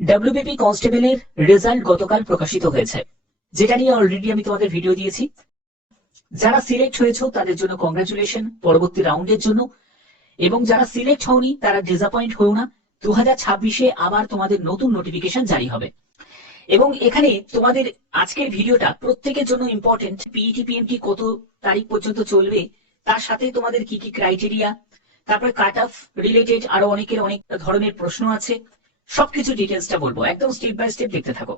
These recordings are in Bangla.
ডাব্লিউবিপি কনস্টেবলের রেজাল্ট গতকাল প্রকাশিত হয়েছে, যেটা নিয়ে অলরেডি আমি তোমাদের ভিডিও দিয়েছি। যারা সিলেক্ট হয়েছে তাদের জন্য কংগ্রাচুলেশন পরবর্তী রাউন্ডের জন্য, এবং যারা সিলেক্ট হওনি তারা ডিসঅ্যাপয়েন্ট হও না। 2026-এ আবার তোমাদের নতুন নোটিফিকেশন জারি হবে। এবং এখানে তোমাদের আজকের ভিডিওটা প্রত্যেকের জন্য ইম্পর্টেন্ট। পিইটি পিএমটি কত তারিখ পর্যন্ত চলবে, তার সাথে তোমাদের কি কি ক্রাইটেরিয়া, তারপরে কাট অফ রিলেটেড আরো অনেকের অনেক ধরনের প্রশ্ন আছে, সবকিছু ডিটেলসটা বলবো, একদম স্টেপ বাই স্টেপ দেখতে থাকো।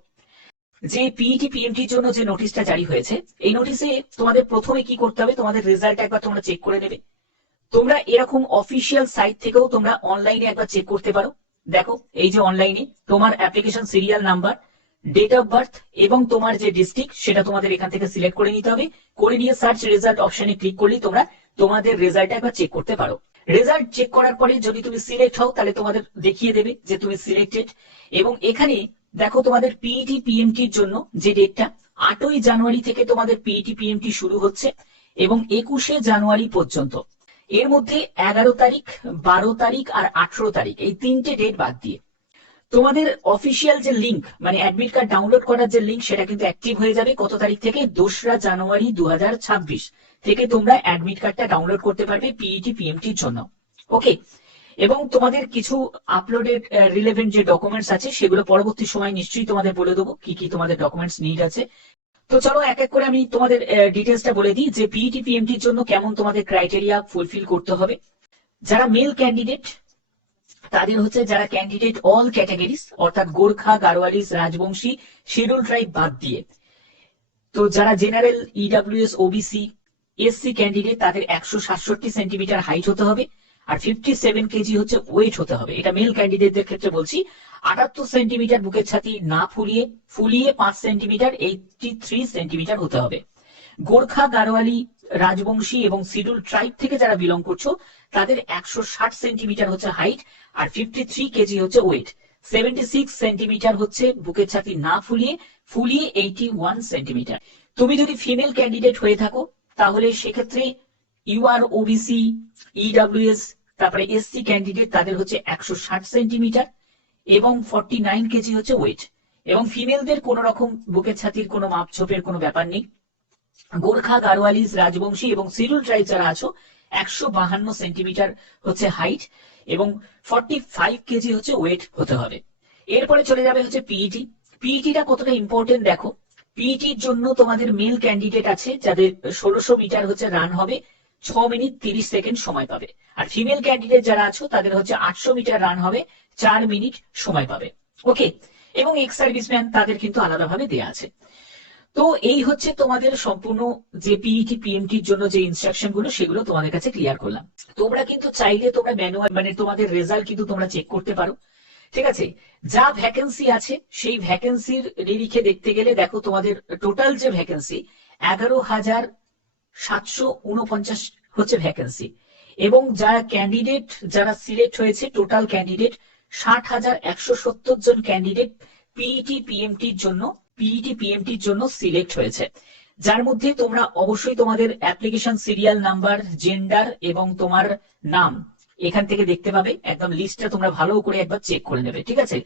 যে পিইটি পিএমটির জন্য যে নোটিশটা জারি হয়েছে, এই নোটিশে তোমাদের প্রথমে কি করতে হবে, তোমাদের রেজাল্ট একবার তোমরা চেক করে নেবে। তোমরা এরকম অফিসিয়াল সাইট থেকেও তোমরা অনলাইনে একবার চেক করতে পারো। দেখো, এই যে অনলাইনে তোমার application serial number, date of birth এবং তোমার যে ডিস্ট্রিক্ট সেটা তোমাদের এখান থেকে সিলেক্ট করে নিতে হবে। করে নিয়ে সার্চ রেজাল্ট অপশনে ক্লিক করলেই তোমরা তোমাদের রেজাল্টটা একবার চেক করতে পারো। রেজাল্ট চেক করার পরে যদি তুমি সিলেক্ট হও তাহলে তোমাদের দেখিয়ে দেবে যে তুমি সিলেক্টেড। এবং এখানে দেখো, তোমাদের পিইটি পিএমটির জন্য যে ডেটটা, 8ই জানুয়ারি থেকে তোমাদের পিইটি পিএমটি শুরু হচ্ছে এবং 21শে জানুয়ারি পর্যন্ত। এর মধ্যে 11 তারিখ, 12 তারিখ আর 18 তারিখ, এই তিনটে ডেট বাদ দিয়ে তোমাদের অফিসিয়াল যে লিঙ্ক, মানে অ্যাডমিট কার্ড ডাউনলোড করার যে লিঙ্ক, সেটা কিন্তু অ্যাক্টিভ হয়ে যাবে কত তারিখ থেকে, 2রা জানুয়ারি 2026 থেকে তোমরা অ্যাডমিট কার্ডটা ডাউনলোড করতে পারবে পিইটি পিএমটির জন্য। ওকে, এবং তোমাদের কিছু আপলোডেড রিলেভেন্ট যে ডকুমেন্টস আছে সেগুলো পরবর্তী সময় নিশ্চয়ই তোমাদের বলে দেবো কি কি তোমাদের ডকুমেন্টস নিড আছে। তো চলো এক এক করে আমি তোমাদের ডিটেলসটা বলে দিই যে পিইটি পিএমটির জন্য কেমন তোমাদের ক্রাইটেরিয়া ফুলফিল করতে হবে। যারা মেল ক্যান্ডিডেট তাদের হচ্ছে, যারা ক্যান্ডিডেট অল ক্যাটাগরিজ অর্থাৎ গোর্খা, গাড়োয়ালিস, রাজবংশী, শিডিউল ট্রাইব বাদ দিয়ে, তো যারা general, EWS, OBC, SC candidate তাদের 167 সেন্টিমিটার হাইট হতে হবে আর 57 কেজি হচ্ছে ওয়েট হতে হবে। এটা মেল ক্যান্ডিডেটদের ক্ষেত্রে বলছি। 78 সেন্টিমিটার বুকের ছাতি না ফুলিয়ে, ফুলিয়ে 5 সেন্টিমিটার 83 সেন্টিমিটার হতে হবে। গোর্খা, গাড়োয়ালি, রাজবংশী এবং শিডিউল ট্রাইব থেকে যারা বিলং করছো তাদের 160 সেন্টিমিটার হচ্ছে হাইট আর 53 কেজি হচ্ছে ওয়েট। 76 সেন্টিমিটার হচ্ছে বুকের ছাতি না ফুলিয়ে, ফুলিয়ে 81 সেন্টিমিটার। তুমি যদি ফিমেল ক্যান্ডিডেট হয়ে থাকো তাহলে সেক্ষেত্রে ইউআর, ওবিসি, ইডব্লিউএস, তারপরে এসসি ক্যান্ডিডেট তাদের হচ্ছে 160 সেন্টিমিটার এবং 49 কেজি হচ্ছে ওয়েট। এবং ফিমেলদের কোন রকম বুকের ছাতির কোনো মাপঝোপের কোনো ব্যাপার নেই। গোর্খা, গাড়োয়ালিস, রাজবংশী এবং শিডিউল ট্রাইব যারা আছো 152 সেন্টিমিটার হচ্ছে হাইট এবং 45 কেজি হচ্ছে ওয়েট হতে হবে। এরপরে চলে যাবে হচ্ছে পিইটি। পিইটিটা কতটা ইম্পর্টেন্ট দেখো। পিইটির জন্য তোমাদের মেল ক্যান্ডিডেট আছে যাদের 1600 মিটার হচ্ছে রান হবে, 6 মিনিট 30 সেকেন্ড সময় পাবে। আর ফিমেল ক্যান্ডিডেট যারা আছো তাদের হচ্ছে 800 মিটার রান হবে, 4 মিনিট সময় পাবে। ওকে, এবং এক্স সার্ভিসম্যান তাদের কিন্তু আলাদাভাবে দেয়া আছে। তো এই হচ্ছে তোমাদের সম্পূর্ণ যে পিইটি পিএমটির জন্য যে ইনস্ট্রাকশন গুলো, সেগুলো তোমাদের কাছে ক্লিয়ার করলাম। তোমরা কিন্তু চাইলে তোমরা ম্যানুয়াল, মানে তোমাদের রেজাল্ট কিন্তু তোমরা চেক করতে পারো। ঠিক আছে, যা ভ্যাকেন্সি আছে সেই ভ্যাকেন্সির নিরিখে দেখতে গেলে দেখো, তোমাদের টোটাল যে ভ্যাকেন্সি 11,749 হচ্ছে ভ্যাকেন্সি। এবং যারা ক্যান্ডিডেট যারা সিলেক্ট হয়েছে, টোটাল ক্যান্ডিডেট 60,170 জন ক্যান্ডিডেট পিইটি পিএমটির জন্য সিলেক্ট হয়েছে। যার মধ্যে তোমরা অবশ্যই তোমাদের অ্যাপ্লিকেশন সিরিয়াল নাম্বার, জেন্ডার এবং তোমার নাম এখান থেকে দেখতে পাবে। একদম লিস্টটা তোমরা ভালো করে একবার চেক করে নেবে, ঠিক আছে।